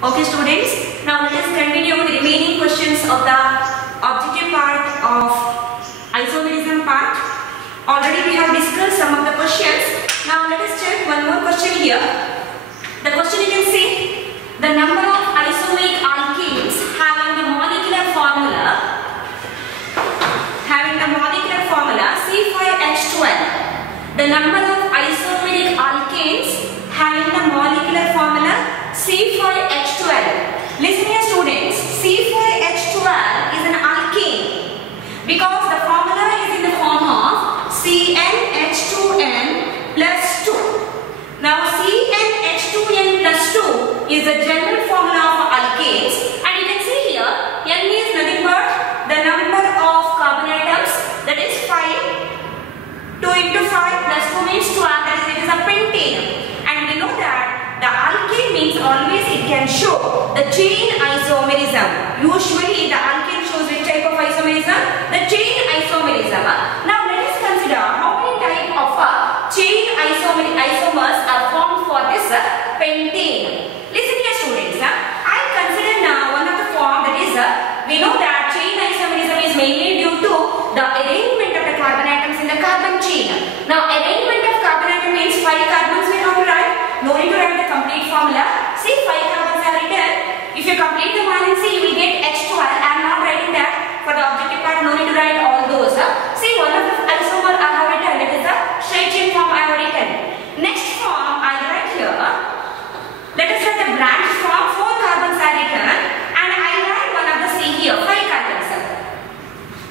Okay students, now let us continue with the remaining questions of the objective part of isomerism part. Already we have discussed some of the questions. Now let us check one more question here. The question you can see, the number of isomeric alkenes having the molecular formula C5H12. The number of isomeric alkanes having the molecular formula C5H12. Listen here students, C5H12 is an alkane because the formula is in the form of CnH2n plus 2. Now CnH2n plus 2 is the general formula of alkanes, and you can see here N is nothing but the number of carbon atoms, that is 5. 2 into 5 plus 2 means 12, that is it is a pentane. And we know that the alkane means always it can show the chain isomerism. Usually the alkane shows which type of isomerism? The chain isomerism. Now let us consider how many type of chain isomers are formed for this pentane. Listen here students, I consider now one of the form, that is we know that chain isomerism is mainly due to the arrangement of the carbon atoms in the carbon chain. Now arrangement of carbon atom means 5 carbons we have to write. No need to write the complete formula. See, 5 carbons are written. If you complete the valency, you will get H12. I am not writing that. For the objective part, no need to write all those. See, one of the isomer I have written, that is the straight chain form I have written. Next form I will write here. Let us write the branch form. 4 carbons are written, and I will write one of the C here, 5 carbons.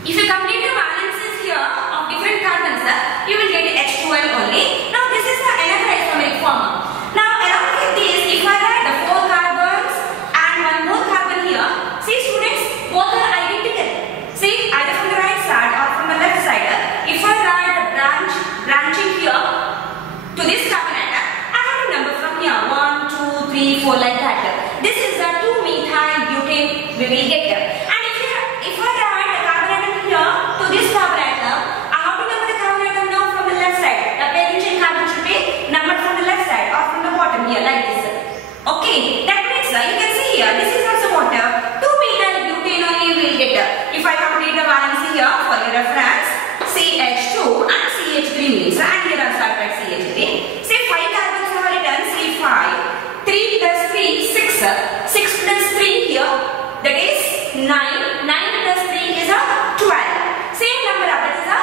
If you complete the valencies here of different carbons, you will get H12 only. Now this is the another isomeric form. Now along with this, if I write the 4 carbons and one more carbon here, see students, both are identical. See, either from the right side or from the left side. If I write the branching here to this carbon atom, I have to number from here 1, 2, 3, 4 like that. This is the 2-methyl butane we will get. And if I write the carbon atom here to this carbon atom, I have to number the carbon atom now from the left side. The parent chain carbon should be numbered from the left side or from the bottom here like this. Okay, that means you can see here, this is also what 2-methyl butane only we will get. If I complete the valency here for your reference, CH2 and CH3 means, and here also I write CH3. Say 5 carbons are written, C5, 3 plus 3, 6, 6 plus 3 here, that is 9, 9 plus 3 is a 12. Same number, that is a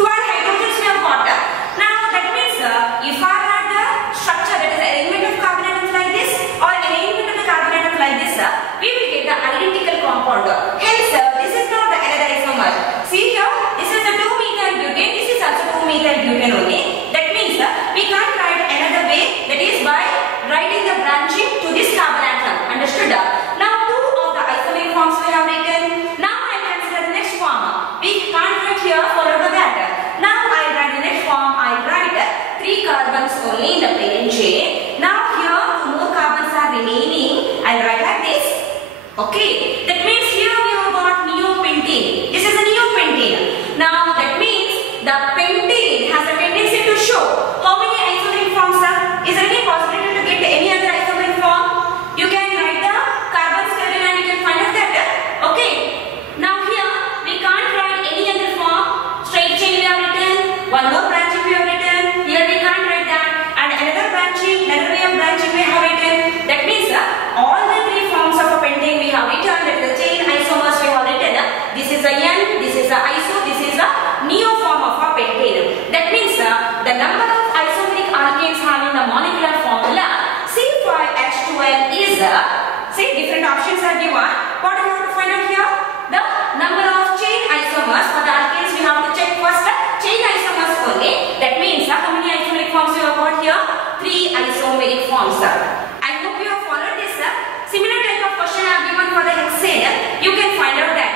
12 hydrogens we have got. Now that means if I had the structure, that is the arrangement of carbon atoms like this or arrangement of the carbon atoms like this, we will get the identical compound. Hence this is not the another isomer. See here, this is the 2-methyl butane, this is also 2-methyl butane only. That means we can't write another way, that is by writing the branching to this carbon atom. Understood? Now 2 of the isomeric forms we have written. Now I consider the next form. We can't write here followed by that. Now I write the next form. I write 3 carbons only in the parent chain. Now here 2 more carbons are remaining. I write like this. Okay. That means here we have got neopentane. This is a neopentane. Now that means the pentane has a tendency to show how many isomeric forms are. Is there any possibility to get any other isomeric form? You can write the carbon schedule and you can find out that. Okay. Now here we can't write any other form. Straight chain we have written. One more branching we have written. Here we can't write that. And another branching, another way of branching we have written. That means all the 3 forms of a pentane we have written. That is the chain isomers we have written. This is a N, this is a iso, this is a neo form of a pentane. That means the number of isomeric alkanes having the molecular formula C5H12 is, say different options are given. What do you have to find out here? The number of chain isomers. For the alkanes we have to check first chain isomers only. That means how many isomeric forms we have got here? 3 isomeric forms. I hope you have followed this. Similar type of question I have given for the hexane. You can find out that.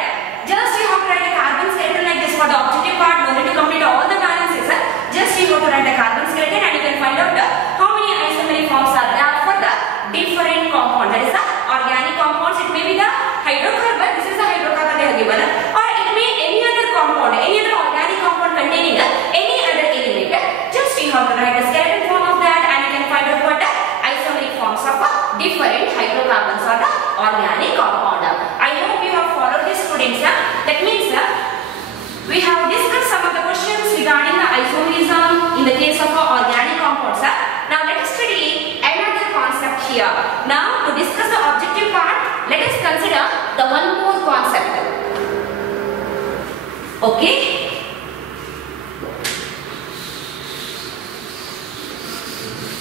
Just you have to write a carbon skeleton like this for the objective part. No need to complete all the balances. Just you have to write a carbon skeleton and you can find out how many isomeric forms are there for the different compound. That is the organic compounds. It may be the hydrocarbon. This is the hydrocarbon they have given. Or it may any other compound, any other organic compound containing any other element. Just you have to write the skeleton form of that and you can find out what isomeric forms of different hydrocarbons. hydrocarbons or the organic compound. I hope you have followed this, students. That means we have discussed some of the questions regarding the isomerism in the case of organic compounds. Now let us study another concept here. Now to discuss the objective part, let us consider the one more concept. Okay.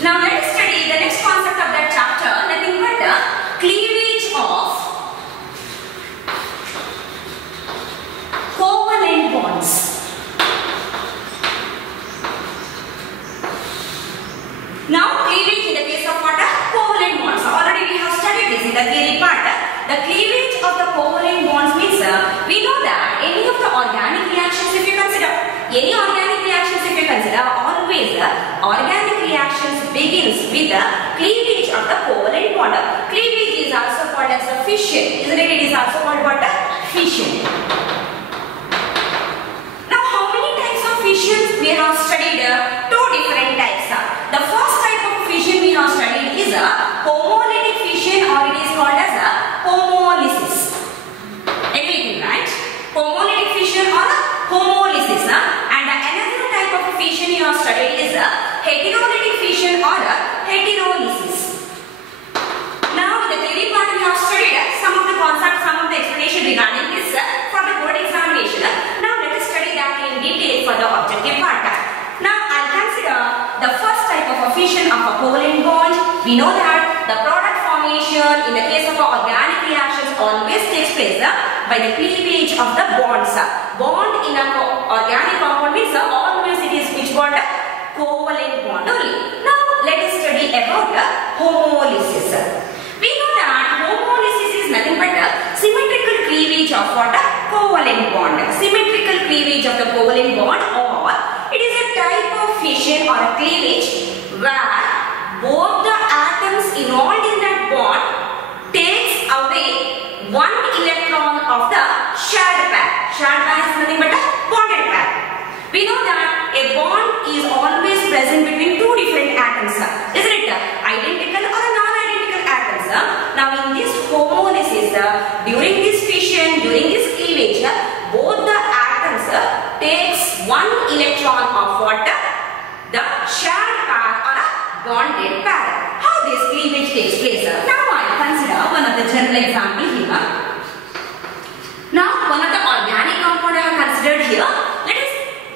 Now let us study the next concept of that chapter, nothing but the cleavage of covalent bonds. Now cleavage in the case of what? Covalent bonds. Already we have studied this in the theory part. The cleavage of the covalent bonds means we know that any of the organic reactions, if you consider always organic reactions begins with the cleavage of the covalent bond. Cleavage is also called as a fission, isn't it? It is also called what? Fission. Now how many types of fissions we have studied? Two different types. The first type of fission we have studied is a homolytic fission, or it is called as a homolysis. Everything, right? Homolytic fission or homolysis. And another type of fission you have studied is a heterolytic fission or a heterolysis. Now in the theory part we have studied some of the concepts, some of the explanation regarding this for the board examination. Now let us study that in detail for the objective part. Now I'll consider the first type of a fission of a covalent bond. We know that the product formation in the case of organic reactions always takes place by the cleavage of the bonds. Bond in a organic compound means always it is which bond? Covalent bond only. Now let us study about homolysis. We know that homolysis is nothing but symmetrical cleavage of what? Covalent bond. Symmetrical cleavage of the covalent bond, or it is a type of fission or a cleavage where both the atoms involved in that bond takes away one electron of the shared pair. Shared pair is nothing but a bonded pair. We know that a bond is always present between two different atoms, isn't it? Identical or non-identical atoms. Now in this homolysis, during this fission, during this cleavage, both the atoms takes one electron of what? The shared pair or a bonded pair. How this cleavage takes place? Now I consider one of the general example here. Now one of the organic compound I have considered here. Let us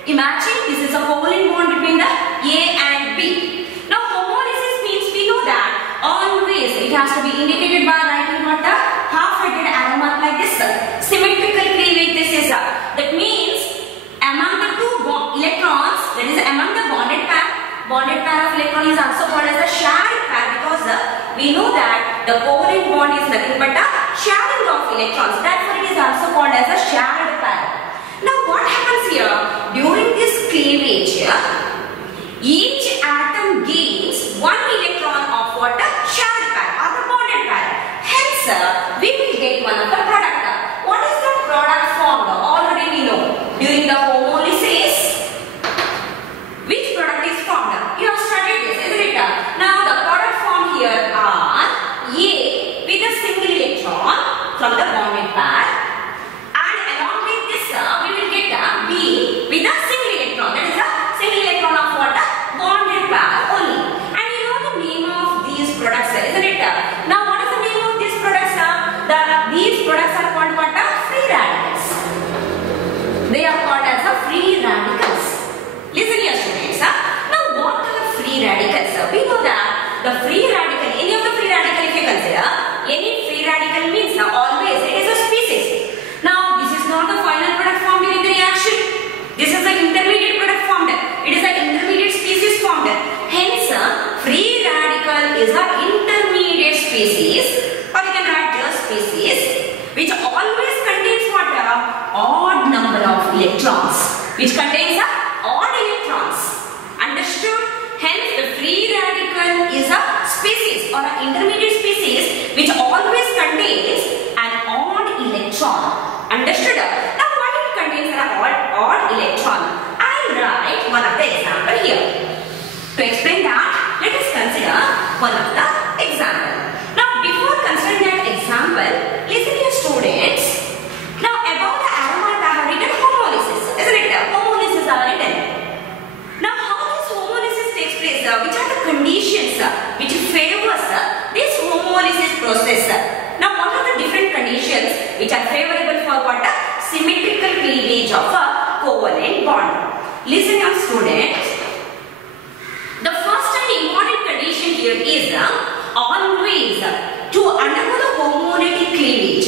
imagine this is a covalent bond between the A and B. Now homolysis means we know that always it has to be indicated by writing what? The half-headed arrow mark like this. Symmetrical cleavage this is. That means among the two electrons, that is among the bonded pair of electron is also called as a shared pair, because we know that the covalent bond is nothing but a sharing of electrons. Therefore it is also called as a shared pair. Now what happens here? During this cleavage, each atom gains one electron of what? Shared pair or the bonded pair. Hence we will get one of the product. What is the product formed? Already we know. During the homolysis, which product is formed? You have studied this, isn't it? Now the product formed here are A with a single electron from the bonded pair, and along with this we will get B with a single electron. That is a single electron of what? Bonded pair only. And you know the name of these products, isn't it? Now what is the name of these products? These products are called what? Free radicals. They are called as a free radicals. Listen here students. Now what are free radicals? We know that the free radical, any of the free radical if you consider, any free radical means always it is a species. Now this is not the final product formed during the reaction. This is the intermediate product formed. It is an intermediate species formed. Hence free radical is an intermediate species, or you can write just species, which always contains what? Odd number of electrons. Which contains odd electrons. Understood? Hence the free radical is a species or an intermediate species which always contains an odd electron. Understood? Now why it contains an odd electron? I'll write one of the example here. To explain that, let us consider one of the example. Now before considering process. Now what are the different conditions which are favorable for what? Symmetrical cleavage of a covalent bond. Listen young students. The first and important condition here is always to undergo the homolytic cleavage,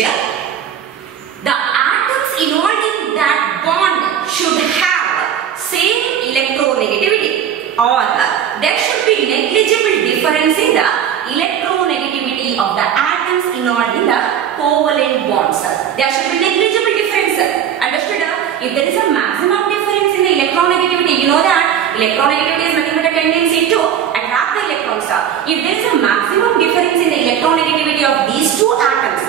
the atoms involved in that bond should have same electronegativity, or there should be negligible difference in the electronegativity of the atoms involved in the covalent bonds. There should be negligible difference. Understood? If there is a maximum difference in the electronegativity, you know that electronegativity is nothing but a tendency to attract the electrons. If there is a maximum difference in the electronegativity of these two atoms,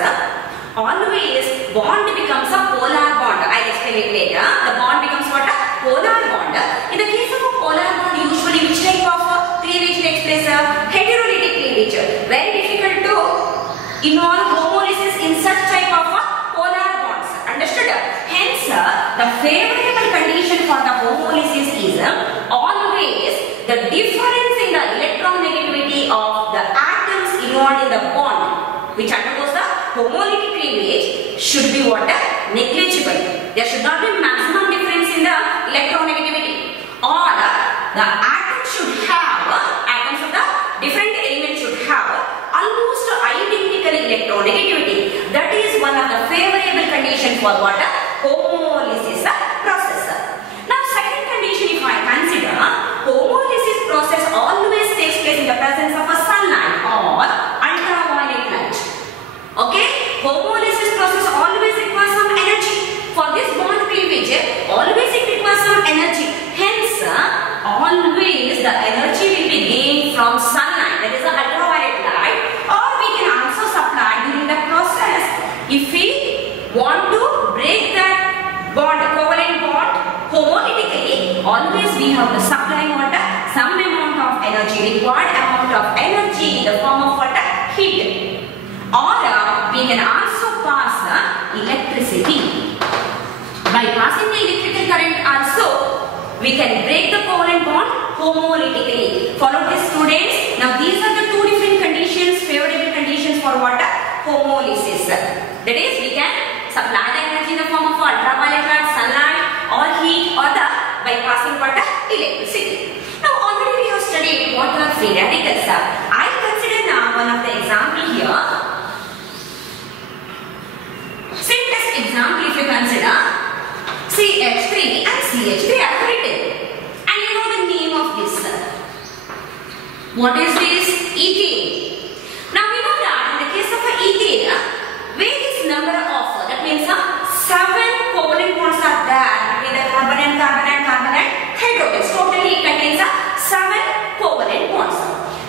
always bond becomes a polar bond. I'll explain it later. The bond becomes what? A polar bond. In the case of a polar bond, usually which type of cleavage takes place? Heterolytic cleavage. Very difficult to involve homolysis in such type of polar bonds. Understood? Hence, the favorable condition for the homolysis is always the difference in the electronegativity of the atoms involved in the bond which undergoes the homolytic cleavage should be what? Negligible. There should not be maximum difference in the electronegativity, or the atoms should have, atoms of the different elements should have almost identical electronegativity. That is one of the favorable condition for what? Homolysis process. Now second condition, if I consider, homolysis process always takes place in the presence of a sunlight or ultraviolet light. Okay, homolysis process always requires some energy. For this bond cleavage, always it requires some energy. Hence, always the energy will be gained from sunlight, that is the ultraviolet light, or we can also supply during the process. If we want to break that bond, covalent bond homolytically, always we have to supply what? Some amount of energy, required amount of energy in the form of what? Heat. Or we can also pass electricity. By passing the electrical current also, we can break the covalent bond homolytically. Follow this, students. Now these are the two different conditions, favorable conditions for what? Homolysis. That is, we can supply the energy in the form of ultraviolet light, sunlight, or heat, or the by passing what? Electricity. Now already we have studied what are free radicals. I consider now one of the example here. Simplest example if you consider CH3 and CH3 are written. And you know the name of this. What is this? Ethane. Now we know that in the case of ethane, various number of, that means 7 covalent bonds are there between the carbon and carbon and carbon and hydrogens. Totally it contains 7 covalent bonds.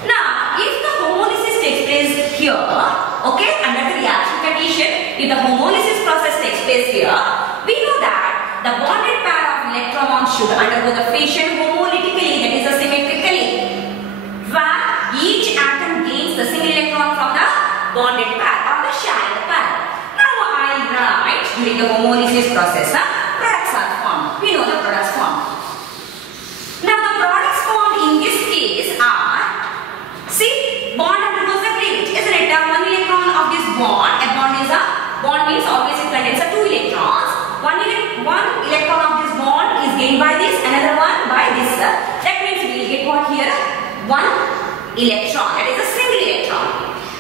Now if the homolysis takes place here, okay, under the reaction condition, if the homolysis process takes place here, we know that the bonded pair of electrons should undergo the fission homolytically, that is symmetrically, where each atom gains the single electron from the bonded pair or the shared pair. Now I write during the homolysis process, products are formed. We know the products formed. Now the products formed in this case are, see, bond undergoes the cleavage, isn't it? One electron of this bond, a bond is a, bond means always it contains 2 electrons. One electron of this bond is gained by this, another one by this. That means we will get what here? 1 electron, that is a single electron.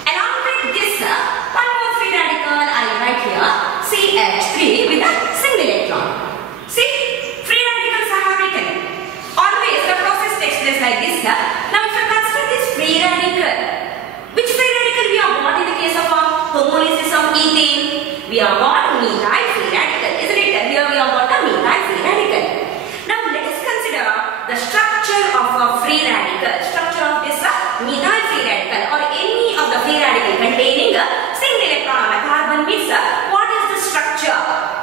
Along with this, one more free radical I will write here, CH3 with a single electron. See, free radicals I have written. Always the process takes place like this. Now if you consider this free radical, which free radical we have got in the case of homolysis of ethane? We have got methyl free radical, isn't it? Here we have got a methyl free radical. Now let us consider the structure of a free radical. Structure of this methyl free radical or any of the free radical containing a single electron on a carbon means what is the structure?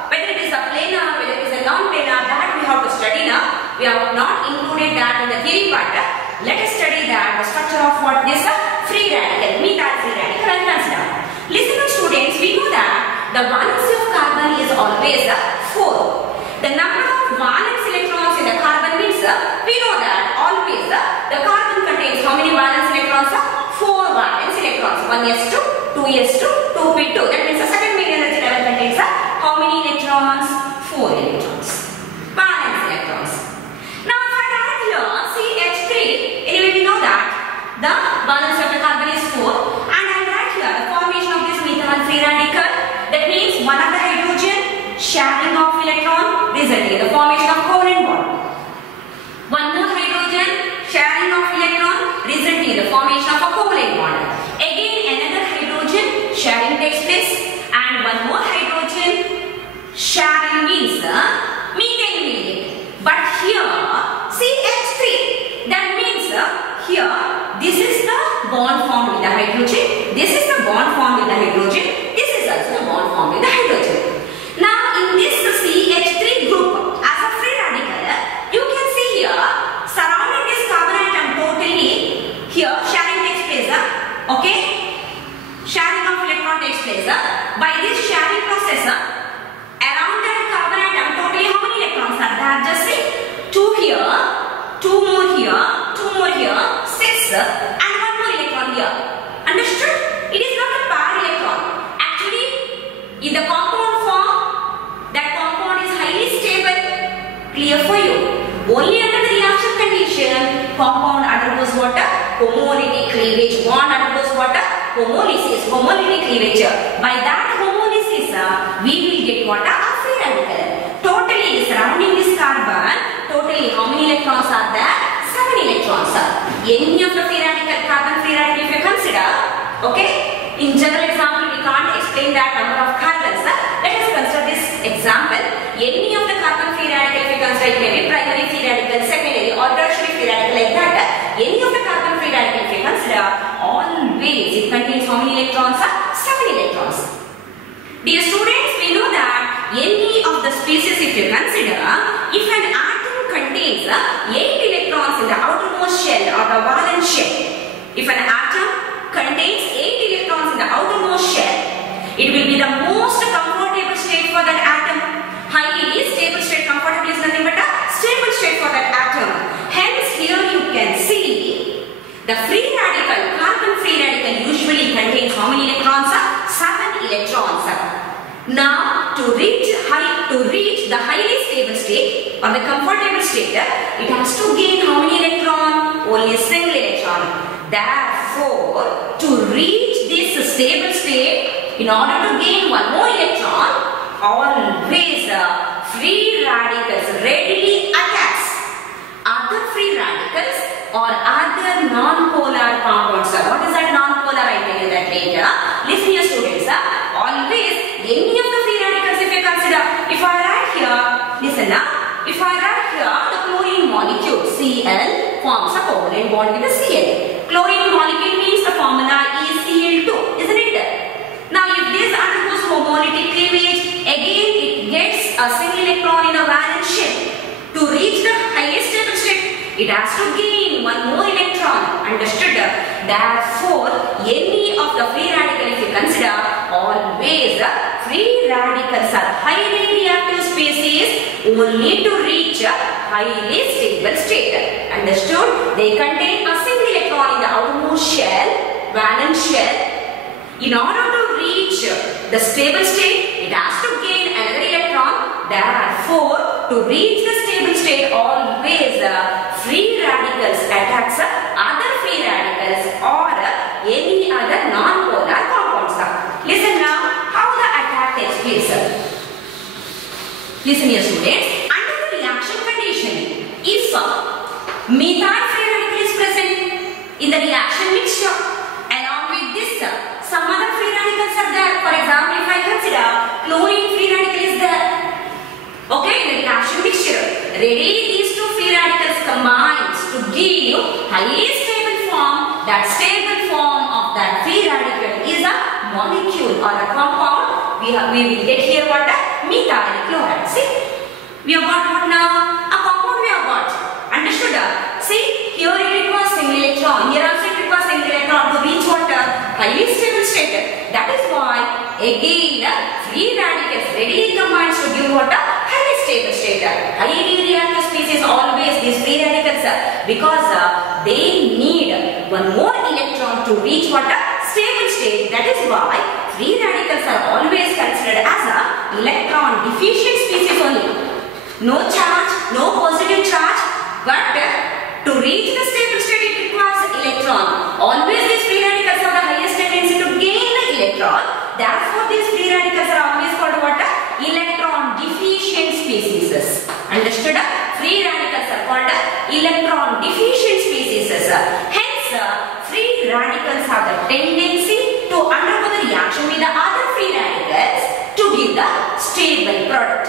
Whether it is a planar, whether it is a non-planar, that we have to study now. We have not included that in the theory part. Let us study that the structure of what this free radical, methyl free radical, and consider. Listen to students, we know that the valency of carbon is always 4. The number of valence electrons in the carbon means we know that always the carbon contains how many valence electrons? 4 valence electrons. 1s2, 2s2, 2p2. That means the second mean energy level contains how many electrons? 4 electrons. Valence electrons. Now if I write here CH3, anyway we know that the valence of the carbon is 4, and I write here the formation of this methyl free radical. That means one of the hydrogen sharing of electron resulting in the formation of covalent bond. One more hydrogen sharing of electron resulting in the formation of a covalent bond. Again another hydrogen sharing takes place, and one more hydrogen sharing means methane medium. But here CH3, that means here this is the bond formed with the hydrogen, this is the bond formed with the hydrogen, this is also the bond formed with the hydrogen. Now in this CH3 group as a free radical, you can see here surrounding this carbon atom totally, here sharing takes place, okay, sharing of electron takes place. By this sharing process, around that carbon atom totally how many electrons are there? Just see, 2 here, 2 more here, 2 more here, 6, and 1 more electron here. Understood? It is not a pair electron. Actually, in the compound form, that compound is highly stable. Clear for you? Only under the reaction condition, compound undergoes what? Homolytic cleavage. Bond undergoes what? Homolysis. Homolytic cleavage. By that homolysis, we will get what? A free radical. Totally surrounding this carbon, totally how many electrons are there? 7 electrons. Any of the free radical, carbon free radical if you consider, okay? In general example, we can't explain that number of carbons. Let us consider this example. Any of the carbon free radical if you consider, it may be primary free radical, secondary or tertiary free radical like that. Any of the carbon free radical if you consider, always it contains how many electrons? 7 electrons. Dear students, we know that any of the species if you consider, if an atom contains 8 electrons in the outermost shell or the valence shell, if an atom contains 8 electrons in the outermost shell, it will be the most comfortable state for that atom. Highly stable state, comfortable is nothing but a stable state for that atom. Hence here you can see the free radical, carbon free radical usually contains how many electrons? 7 electrons. Now to reach the highly stable state or the comfortable state, it has to gain how many electron? Only a single electron. Therefore, to reach this stable state, in order to gain one more electron, always free radicals readily attacks other free radicals or other non-polar compounds. What is that non-polar? I tell you that later. Listen here students, always any of the free radicals if you consider, if I write here, listen now, if I write here the chlorine molecule Cl forms a covalent bond with the Cl. Chlorine molecule means the formula is Cl2, isn't it? Now if this undergoes homolytic cleavage, again it gets a single electron in a valence shell. To reach the highest stable state, it has to gain one more electron. Understood? Therefore, any of the free radical if you consider, always free radicals are highly reactive species only to reach a highly stable state. Understood? They contain a single electron in the outermost shell, valence shell. In order to reach the stable state, it has to gain another electron. Therefore, to reach the stable state, always free radicals attacks other free radicals or any other non-polar compounds. Listen now, how the attack takes place. Listen here students, under the reaction condition, if methyl free radical is present in the reaction mixture, along with this, some other free radicals are there. For example, if I consider chlorine free radical is there. Okay, in the reaction mixture, readily these two free radicals combines to give highly stable form. That stable form of that free radical is a molecule or a compound. We will get here what? Methyl chloride. See, we have got what now? A compound we have got. Understood? See, here it requires single electron. Here also it requires single electron to reach what? Highly stable state. That is why again free radicals readily combines to give what? Highly stable state. Highly reactive species always these free radicals because they need one more electron to reach what? stable state. That is why free radicals are always considered as a electron deficient species only. No charge, no positive charge, but to reach the stable state it requires electron. Always these free radicals have the highest tendency to gain the electron. Therefore these free radicals are always called what? Electron deficient species. Understood? Free radicals are called electron deficient species. Hence, free radicals have the tendency to undergo the reaction with the other free radicals to give the stable product.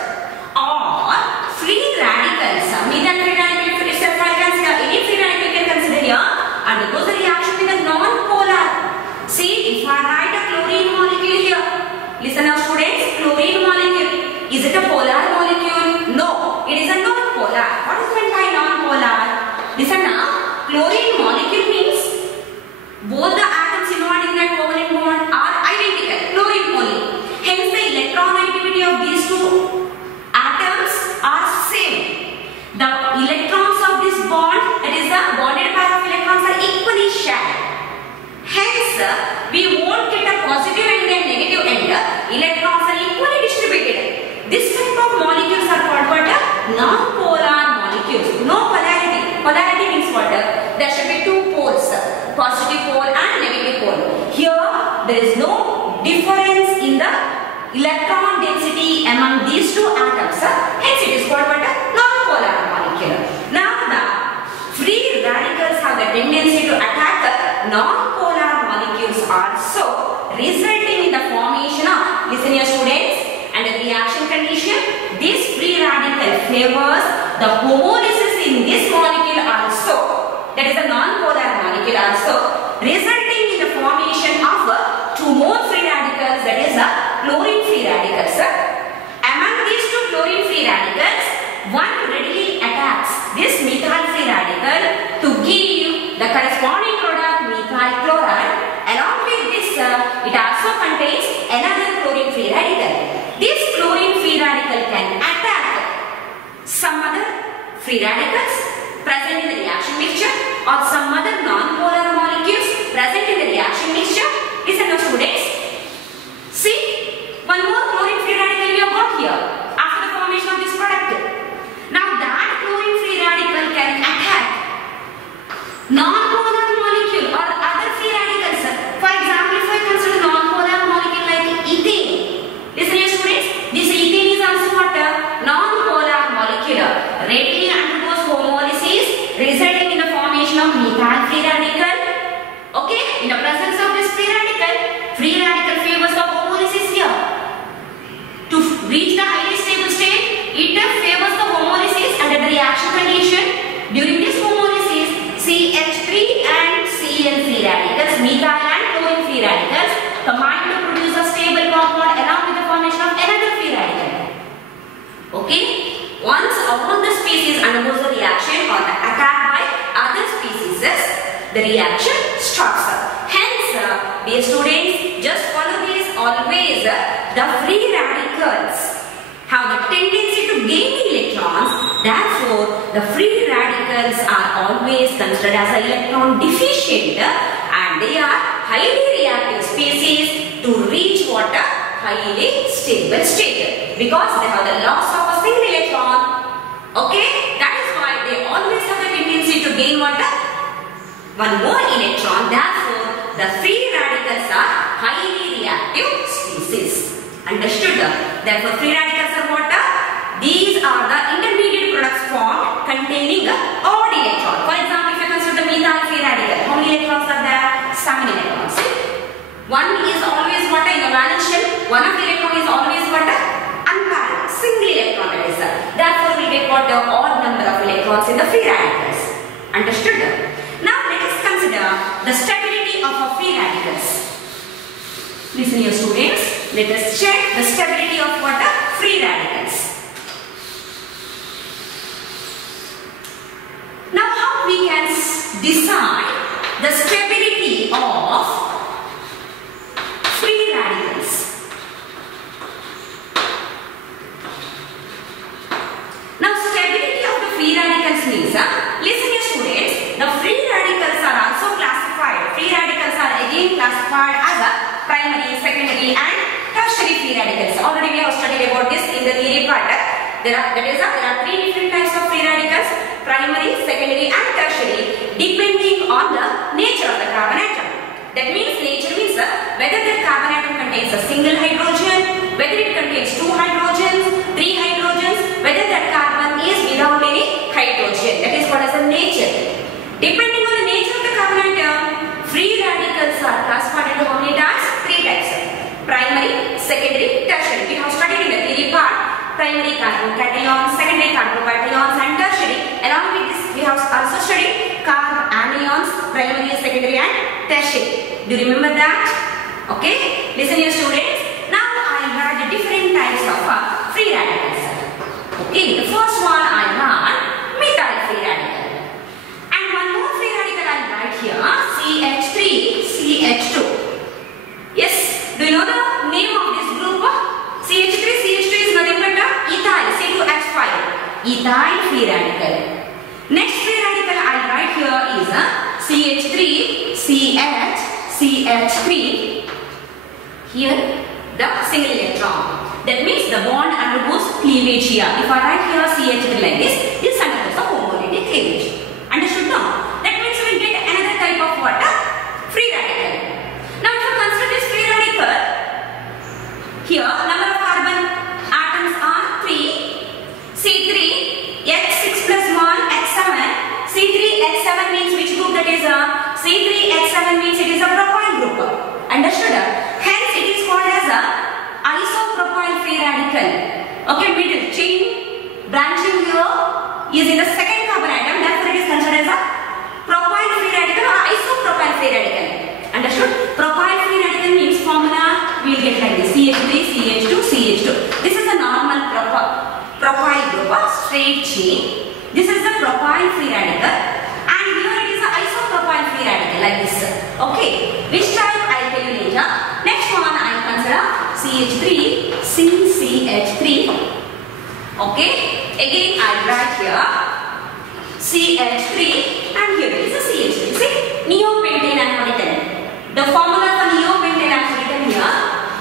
Or free radicals, methyl free radical, any free radical you can consider here, undergoes the reaction with a non-polar. See, if I write a chlorine molecule here, listen now students, chlorine molecule, is it a polar molecule? No, it is a non-polar. What is meant by non-polar? Listen now, chlorine molecule means both the atoms involved in that covalent bond are identical, chlorine only. Hence the electronegativity of these two atoms are same. The electrons of this bond, that is the bonded pair of electrons, are equally shared. Hence, we won't get a positive end and negative end. Electrons are equally distributed. This type of molecules are called what? Non-polar molecules. No polarity. Polarity means what? There should be two poles, positive pole and negative pole. Here, there is no difference in the electron density among these two atoms. Hence, it is called what? Non-polar molecule. Now, the free radicals have the tendency to attack non-polar molecules also, resulting in the formation of, listen here students, under the reaction condition, this free radical favors the homolysis in this molecule also, that is a non-polar molecule also, resulting in the formation of two more free radicals, that is a chlorine free radicals. Among these two chlorine free radicals, one readily attacks this methyl free radical to give the corresponding product methyl chloride. Along with this, it also contains another chlorine free radical. This chlorine free radical can attack some other free radicals present in the reaction mixture or some other non-polar molecules present in the reaction mixture. Listen now students. See, one more chlorine free radical we have got here after the formation of this product. Now that chlorine free radical can attack non-polar molecule or other free radicals. For example, if I consider non-polar molecule like ethane. Listen here students, this ethane is also what? Non-polar molecule. Readily undergoes homolysis, resulting in the formation of methyl free radical. Okay, in the presence of this free radical favors the homolysis here. To reach the highly stable state, it favors the homolysis under the reaction condition. During this homolysis, CH3 and Cl free radicals, methyl and chlorine free radicals, combine to produce a stable compound along with the formation of another free radical. Okay? Once all the species undergoes the reaction or the attack by other species, the reaction stops. Hence, dear students, just follow this always. The free radicals have the tendency to gain electrons. Therefore, the free radicals are always considered as electron deficient and they are highly reactive species to reach what? Highly stable state, because they have the loss of a single electron. Okay, that is why they always have the tendency to gain what? One more electron. Therefore, the free radicals are highly reactive species. Understood? Therefore, free radicals are what? These are the intermediate products formed containing odd electron. For example, if you consider the methyl free radical, how many electrons are there? 7 electrons. One is always what? In the valence shell, one of the electron is always what? Unpaired, single electron that is. Therefore, we get what? The odd number of electrons in the free radicals. Understood? Now, let us consider the stability of a free radicals. Listen here students, let us check the stability of what? Free radicals. Now, how we can decide the stability of free radicals? Now, stability of the free radicals means, listen here students, the free radicals are also classified. Free radicals are again classified secondary and tertiary free radicals. Already we have studied about this in the theory part. There are three different types of free radicals: primary, secondary and tertiary, depending on the nature of the carbon atom. That means nature means whether that carbon atom contains a single hydrogen, whether it contains two hydrogens, three hydrogens, whether that carbon is without any hydrogen. That is called as a nature. Depending on the nature of the carbon atom, free radicals are classified into how many types? Three types: primary, secondary, tertiary. We have studied in the theory part primary carbon-cations, secondary carbon-cations and tertiary. Along with this, we have also studied carbanions, primary, secondary and tertiary. Do you remember that? Okay, listen here students. Now I have the different types of free radicals. Okay, the first one I have methyl free radical. And one more free radical I write here, CH3, CH2. Yes, do you know the name of this group? CH3, CH2 is nothing but ethyl, C2H5, ethyl free radical. Next free radical I write here is CH3, CH, CH3. Here the single electron. That means the bond undergoes cleavage here. If I write here CH3 like this undergoes the homolytic cleavage. Understood now? That means we will get another type of what? Free radical. Now if you consider this free radical, here number of carbon atoms are 3, C3, H6 plus 1, H7. C3, H7 means which group that is? C3, H7 means it is a propyl group. Understood? Hence it is called as a isopropyl free radical. Okay, middle chain branching here is in the second carbon atom, therefore it is considered as a propyl free radical or isopropyl free radical. Understood? Propyl free radical means formula we will get like this: CH3, CH2, CH2. This is a normal propyl group, straight chain. This is the propyl free radical, and here it is a isopropyl free radical like this. Okay, which type I will tell you later. Next one I consider CH3, CCH3. Okay, again I write here CH3 and here is a CH3. See, neopentane I have written. The formula for neopentane I have written here.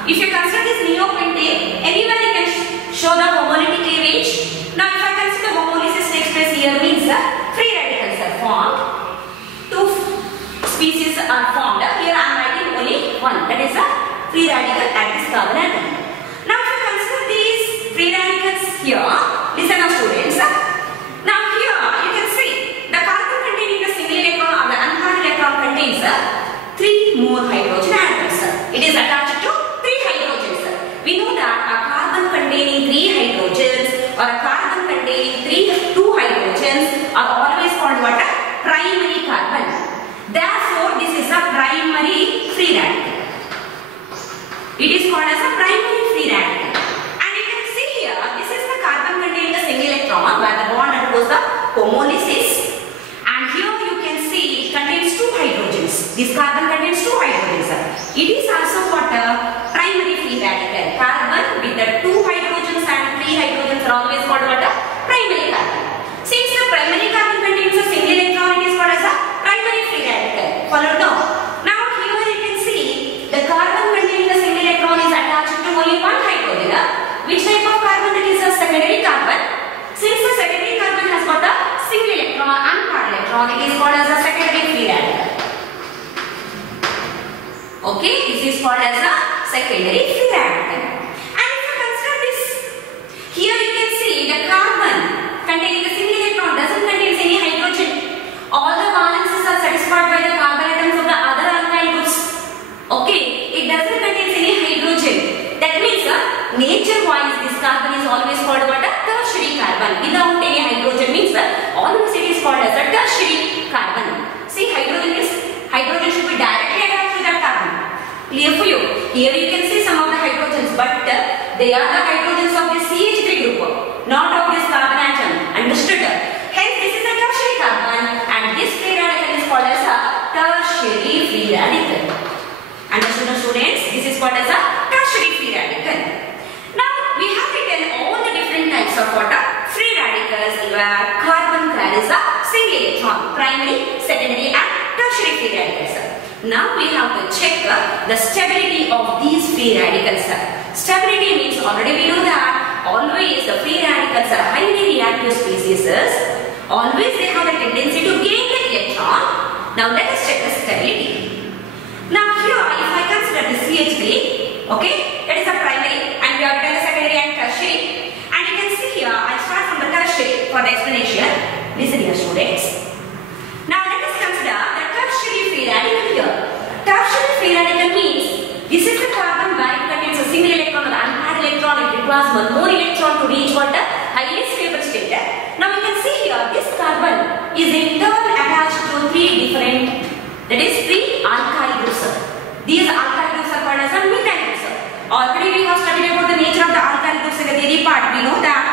If you consider this neopentane, anywhere you can show the homolytic cleavage. Now if I consider homolysis takes place here, means free radicals are formed. Two species are formed. Here I am writing only one, that is a free radical at this carbon atom. Now if you consider these free radicals here, listen now students. Now here you can see the carbon containing the single electron or the unpaired electron contains 3 more hydrogen atoms. It is attached to 3 hydrogens. We know that a carbon containing 3 hydrogens or a carbon containing 2 hydrogens are always called what? Primary carbon. Therefore, this is a primary free radical. It is called as a primary free radical. And you can see here, this is the carbon containing a single electron where the bond undergoes the homolysis. And here you can see it contains 2 hydrogens. This carbon contains 2 hydrogens. It is also what? Primary free radical. Carbon with the 2 hydrogens and 3 hydrogens are always called what? Primary carbon. Since the primary carbon contains a single electron, it is called as a primary free radical. Followed now. Now here you can see the carbon containing the single electron is attached to only 1 hydrogen. Which type of carbon? It is a secondary carbon. Since the secondary carbon has got a single electron and paired electron, it is called as a secondary free radical. Okay, this is called as a secondary free radical. And if you consider this, here you can see the carbon containing the single electron doesn't contain any hydrogen. All the valences are satisfied by the carbon atoms of the other alkyl groups. Okay, it doesn't contain any hydrogen. That means nature-wise this carbon is always called what? A tertiary carbon. Without any hydrogen means always it is called as a tertiary carbon. See, hydrogen should be directly attached to that carbon. Clear for you? Here you can see some of the hydrogens, but they are the hydrogens of the CH3 group, not of this carbon atom. Understood? Hence this is a tertiary carbon and this free radical is called as a tertiary free radical. Understood students? This is called as a tertiary free radical. Now we have written all the different types of what? Free radicals where carbon carries a single electron, primary, secondary and tertiary free radicals. Now we have to check the stability of these free radicals. Stability means already we know that always the free radicals are highly reactive species. Always they have a tendency to gain the electron. Now let us check the stability. Now here if I consider the CH3, okay, that is a primary and we have done a secondary and tertiary. And you can see here I start from the tertiary for the explanation. Listen here students. Now let us consider the tertiary free radical here. Tertiary free radical means this is the carbon where it contains a single electron or unpaired electron. It requires one more electron to reach what the highly stable state. Now you can see here this carbon is in turn attached to three different, that is three alkyl groups. These alkyl groups are called as a methyl groups. Already we have studied about the nature of the alkyl groups in the theory part. We know that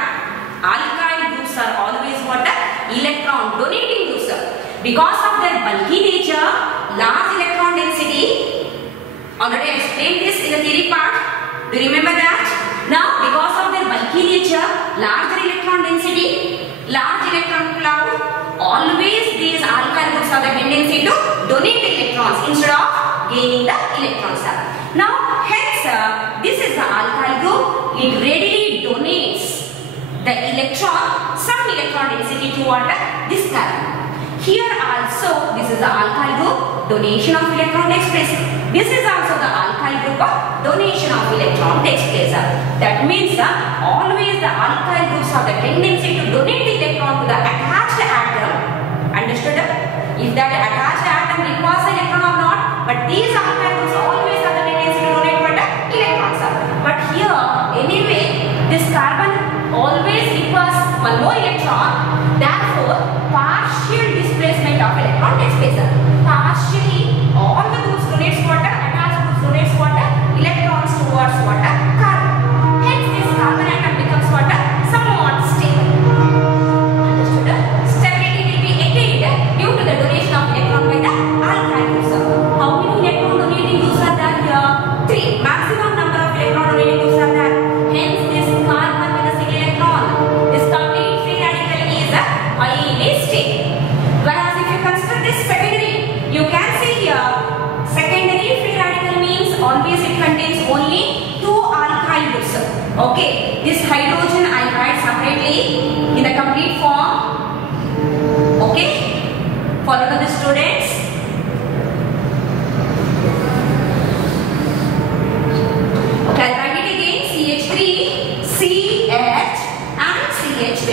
alkyl groups are always what the electron donating groups. Because of their bulky nature, large electron density. Already I explained this in the theory part. Do you remember that? Now because of their bulky nature, larger electron density, large electron cloud, always these alkyl groups have the tendency to donate the electrons instead of gaining the electrons. Now hence this is the alkyl group. It readily donates the electron, some electron density toward this carbon. Here also this is the alkyl group, donation of electron takes place. This is also the alkyl group of donation of electron takes place. That means always the alkyl groups have the tendency to donate the electron to the attached atom. Understood? If that attached atom requires an electron or not, but these alkyl groups always have the tendency to donate what electrons. But here anyway this carbon always requires one more electron. Therefore partial displacement of electron takes place. Partially all the groups donates what? Attached groups donates what? Electrons towards what? Carbon. Hence this carbon atom becomes what? Somewhat stable. Understood? Stability will be attained due to the donation of electron by the alkyl groups. How many electron donating groups are there here? 3. Maximum number of electron donating groups are there. Hence this carbon with a single electron, this complete free radical is highly stable. Whereas if you consider this secondary, you can see here secondary free radical means always it contains only 2 alkyl groups. Okay, this hydrogen I write separately in the complete form. Okay, follow to the students. Okay, I'll write it again. CH3, CH and CH3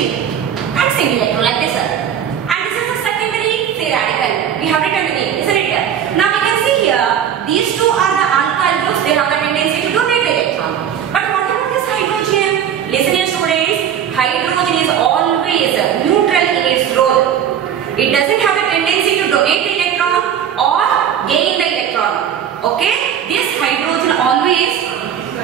and single electron like this. And this is the secondary free radical. We have written the name, isn't it? Now we can see here these two are the alkyl groups. They have the tendency to donate the electron. But what about this hydrogen? Listen here students. Hydrogen is always neutral in its role. It doesn't have a tendency to donate the electron or gain the electron. Okay? This hydrogen always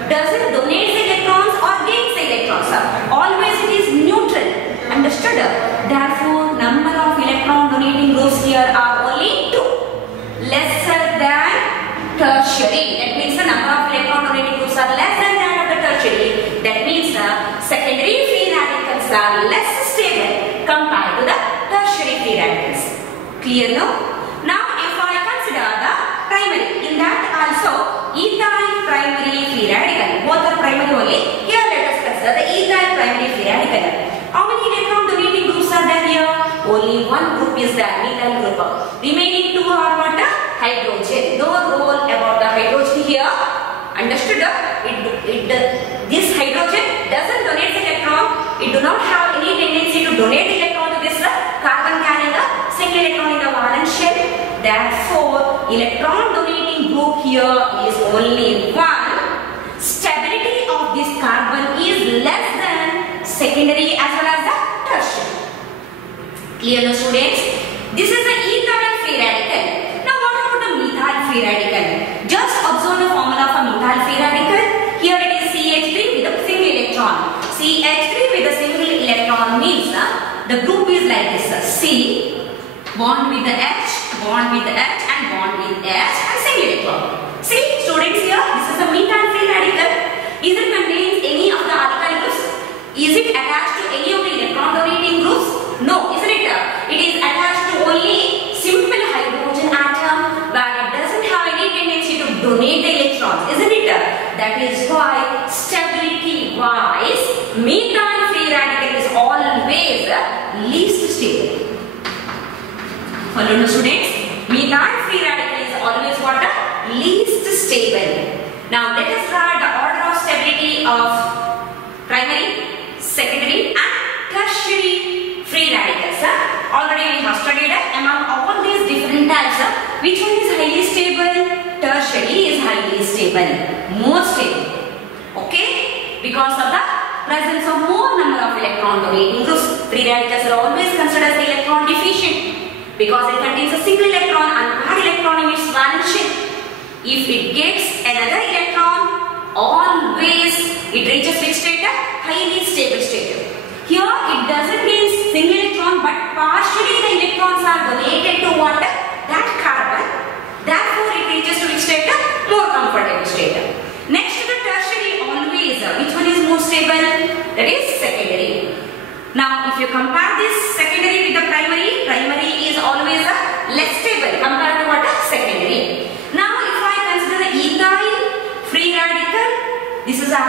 doesn't donate the electrons or gains the electrons. Always it is neutral. Understood? Therefore, number of electron donating groups here are only 2. Lesser than tertiary. That means the number of electron donating groups are less than that of the tertiary. That means the secondary free radicals are less stable compared to the tertiary free radicals. Clear now? Now if I consider the primary, in that also ethyl primary free radical. Both are primary only. Here let us consider the ethyl primary free radical. How many electron donating groups are there here? Only one group is there, methyl group. Remaining 2 are what? Hydrogen. No role about the hydrogen here. Understood? This hydrogen doesn't donate the electron. It do not have any tendency to donate the electron to this carbon carrying a single electron in the valence shell. Therefore, electron donating group here is only 1. Stability of this carbon is less than secondary as well as the tertiary. Clear now students? This is the ethyl free radical. Now what about the methyl free radical? Just observe the formula for methyl free radical. Here it is CH3 with a single electron. CH3 with a single electron means the group is like this. C, bond with the H, bond with the H and bond with H and single electron. See students here, this is the methyl free radical. Is it contains any of the alkyl groups? Is it attached to any of the electron donating groups? No, isn't it? It is attached to only simple hydrogen atom where it doesn't have any tendency to donate the electrons, isn't it? That is why stability wise, methyl free radical is always least stable. Follow me, students. Methyl free radical is always what? Least stable. Now let us write the order of stability of primary, secondary and tertiary free radicals. Already we have studied among all these different types, which one is highly stable? Tertiary is highly stable, more stable. Okay? Because of the presence of more number of electron donating groups. Free radicals are always considered as electron deficient because it contains a single electron and one electron emits vanishing. If it gets another electron, always it reaches which state? Highly stable state. Here it doesn't gain single electron, but partially the electrons are donated to what? That carbon. Therefore it reaches to which state? More comfortable state. Next to the tertiary, always which one is more stable? That is secondary. Now if you compare this secondary with the primary, primary is always less stable compared to what? Secondary. Now if I consider the ethyl free radical, this is I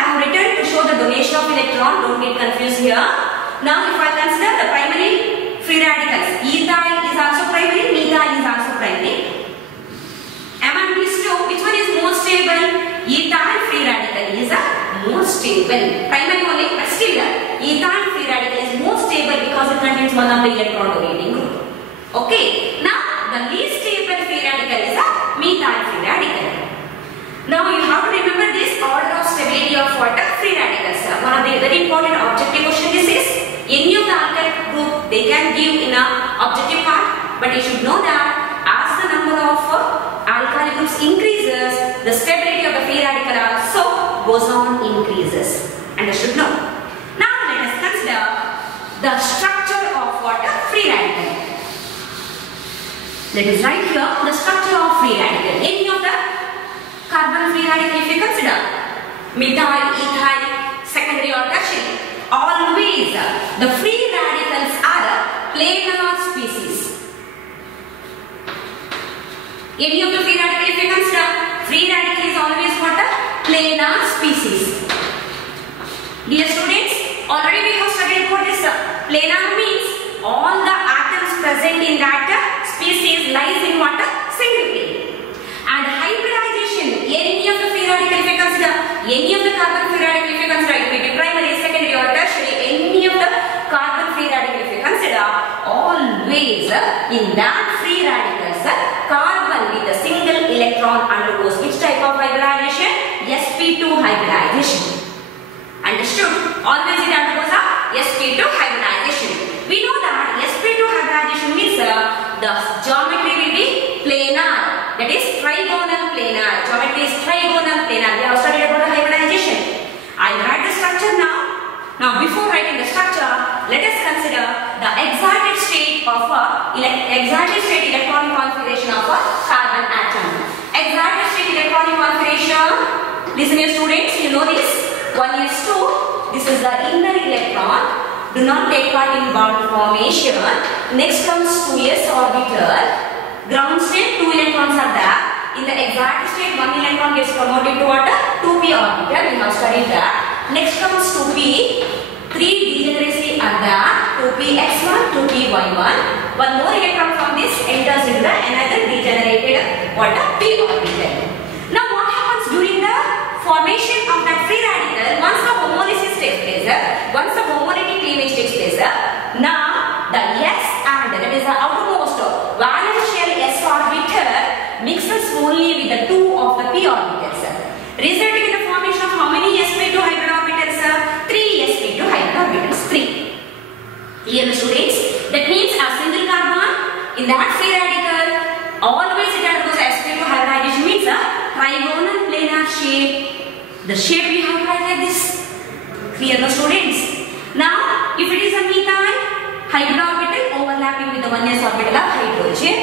have written to show the donation of electron, don't get confused here. Now if I consider the primary free radicals, ethyl is also primary, methyl is also primary. Among these two, which one is more stable? Ethyl free radical is more stable. Primary only, but still ethyl free radical is more stable because it contains one of the electron donating group. Okay, now the least stable free radical is a methyl free radical. Now you have to remember this order of stability of what? Free radicals. One of the very important objective question this is, any of the alkyl group they can give in a objective part, but you should know that as the number of alkyl groups increases, the stability of the free radical also goes on increases. And you should know. Now let us consider the structure of what? Free radical. Let us write here the structure of free radical. Any of the carbon free radical, if you consider methyl, ethyl, secondary or tertiary, always the free radicals are planar species. Any of the free radical, if you consider, free radical is always what? Planar species. Dear students, already we have studied about this. Planar means all the atoms present in that species lies in what? Single plane. And hybridization, any of the free radical if you consider, any of the carbon free radical if you consider, it may be primary, secondary or tertiary, any of the carbon free radical if you consider, always in that free radicals, carbon with a single electron undergoes which type of hybridization? sp2 hybridization. Understood? Always it undergoes a sp2 hybridization. We know that sp2 hybridization means the geometry will be planar. That is trigonal planar. Geometry is trigonal planar. We have studied about the hybridization. I will write the structure now. Now before writing the structure, let us consider the excited state of electronic configuration of a carbon atom. Excited state electronic configuration. Listen here students, you know this. 1 is 2. This is the inner electron. Do not take part in bond formation. Next comes 2s orbital. Ground state, 2 electrons are there. In the excited state, 1 electron gets promoted to what? 2p orbital. We have studied that. Next comes 2p. 3 degeneracy are there. 2px1, 2py1. One more electron from this enters into the another degenerated what? P orbital. Now what happens during the formation of that free radical? Once the homolysis takes place, once the homolytic cleavage takes place, now the s and that is the outermost valence shell s orbital mixes only with the 2 of the p orbitals, resulting in the formation of how many sp2 hybrid orbitals? 3 sp2 hybrid orbitals. 3. Here students, that means a single carbon in that free radical always it undergoes sp2 hybridization, means a trigonal planar shape. The shape we have tried like this. Clear the students? Now if it is a methyl hybrid orbital overlapping with the 1s orbital of hydrogen.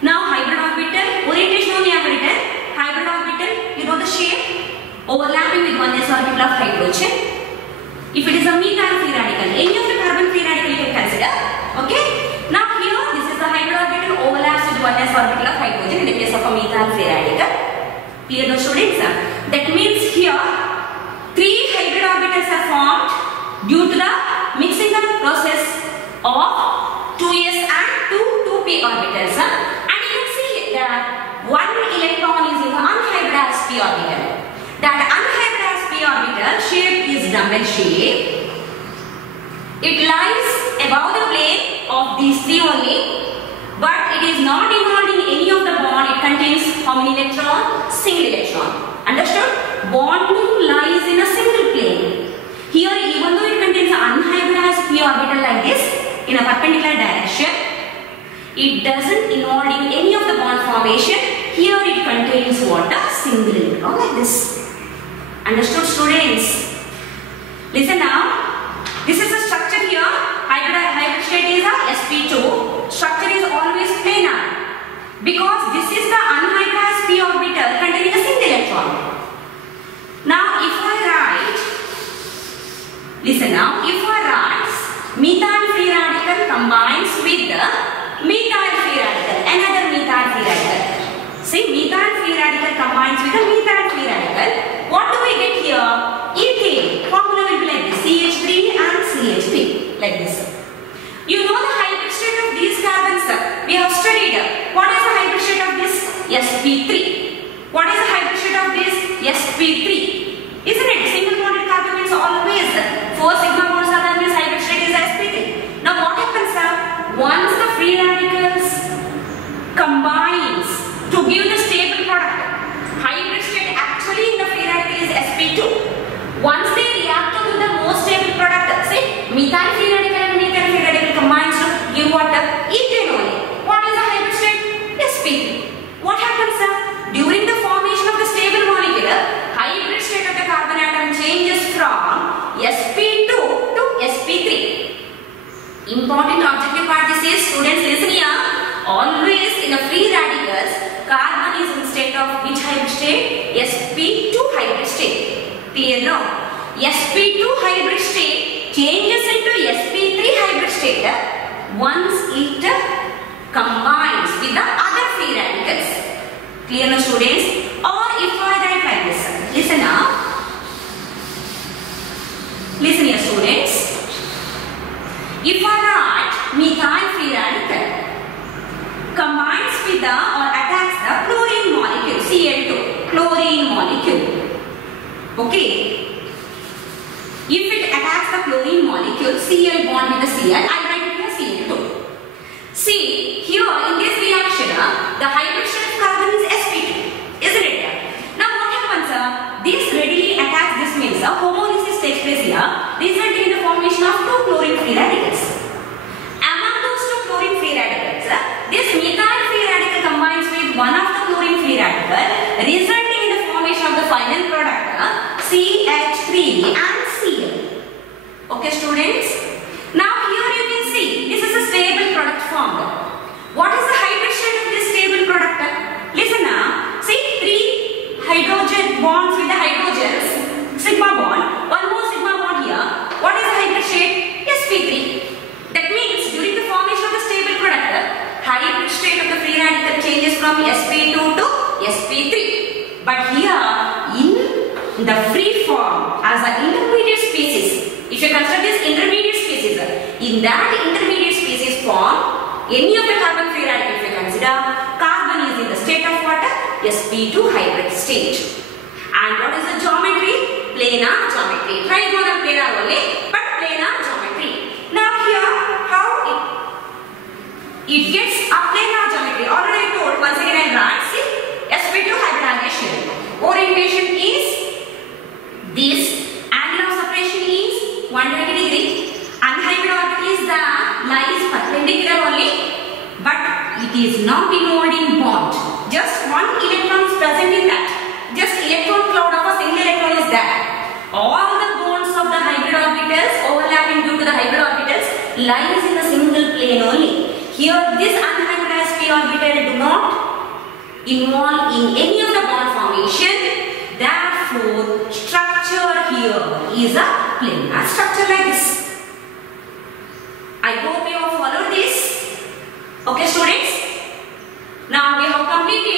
Now hybrid orbital, orientation only I have written. Hybrid orbital, you know the shape, overlapping with 1s orbital of hydrogen. If it is a methyl free radical, any of the carbon free radical you can consider. Okay. Now here this is the hybrid orbital overlaps with 1s orbital of hydrogen in the case of a methyl free radical. Clear the students? That means here 3 hybrid orbitals are formed due to the mixing up process of 2s and 2p orbitals. And you can see that one electron is in the unhybridized p orbital. That unhybridized p orbital shape is dumbbell shape. It lies above the plane of these 3 only, but it is not involved in any of the bond. It contains how many electron? Single electron. Understood? Bonding lies in a single plane. Here, even though it contains an unhybridized p orbital like this in a perpendicular direction, it doesn't involve in any of the bond formation. Here it contains what? A single electron like this. Understood, students? Listen now. This is the structure here. Hybrid state is a sp2. Structure is always planar because this is the unhybridized p orbital containing a single electron. Now, if I write, listen now. If I write methyl free radical combines with the methyl free radical, another methyl free radical. See, methyl free radical combines with the methyl free radical. What do we get here? Ethane. Formula will be like this: CH3 and CH3, like this. You know the hybrid state of these carbons. We have studied. What is the hybrid state of this? sp3. What is the hybrid state of this? sp3. Isn't it? Single bonded carbon means always 4 sigma bonds are there, means hybrid state is sp3. Now what happens? Once the free radicals combines to give the stable product, hybrid state actually in the free radical is sp2. Once they react to the most stable product, say methyl free radical and methyl free radical combines to give what? Ethane only. What is the hybrid state? sp3. What happens? During the formation of the stable molecule, hybrid state of the carbon atom changes from sp2 to sp3. Important objective part this is, students listen here. Always in the free radicals, carbon is in state of which hybrid state? sp2 hybrid state. Clear now? sp2 hybrid state changes into sp3 hybrid state once it combines with the other free radicals. Clear now, students? Or if I write like this, listen now. Listen here, students. If I write methyl free radical combines with the or attacks the chlorine molecule, Cl2, chlorine molecule. Okay. If it attacks the chlorine molecule, Cl bond with the Cl, I write it as Cl2. See, here in this reaction, the hybrid state of carbon is sp2, isn't it? Now what happens? This readily attacks, this means homolysis takes place here, resulting in the formation of 2 chlorine free radicals. Among those 2 chlorine free radicals, this methyl free radical combines with one of the chlorine free radical, resulting in the formation of the final product CH3 and Cl. Okay, students? Now here you can see this is a stable product formed. What is the hybrid state of this stable product? Listen now. See, 3 hydrogen bonds with the hydrogens, sigma bond, one more sigma bond here. What is the hybrid state? sp3. That means during the formation of the stable product, hybrid state of the free radical changes from sp2 to sp3. But here in the free form as an intermediate species, if you consider this intermediate species, in that intermediate species form, any of the carbon free radical, if you consider, carbon is in the state of what? sp2 hybrid state. And what is the geometry? Planar geometry. Trigonal planar only, but planar geometry. Now here, how it gets a planar geometry. Already I told, once again I write, see, sp2 hybridization. Orientation is this, angle of separation is 120 degree. Unhybrid orbital is the lies perpendicular only, but it is not involved in bond. Just one electron is present in that. Just electron cloud of a single electron is there. All the bonds of the hybrid orbitals overlapping due to the hybrid orbitals lies in a single plane only. Here this unhybridized p orbital do not involve in any of the bond formation. Therefore, structure here is a planar structure like this. I hope you have followed this. Okay, students. Now we have completed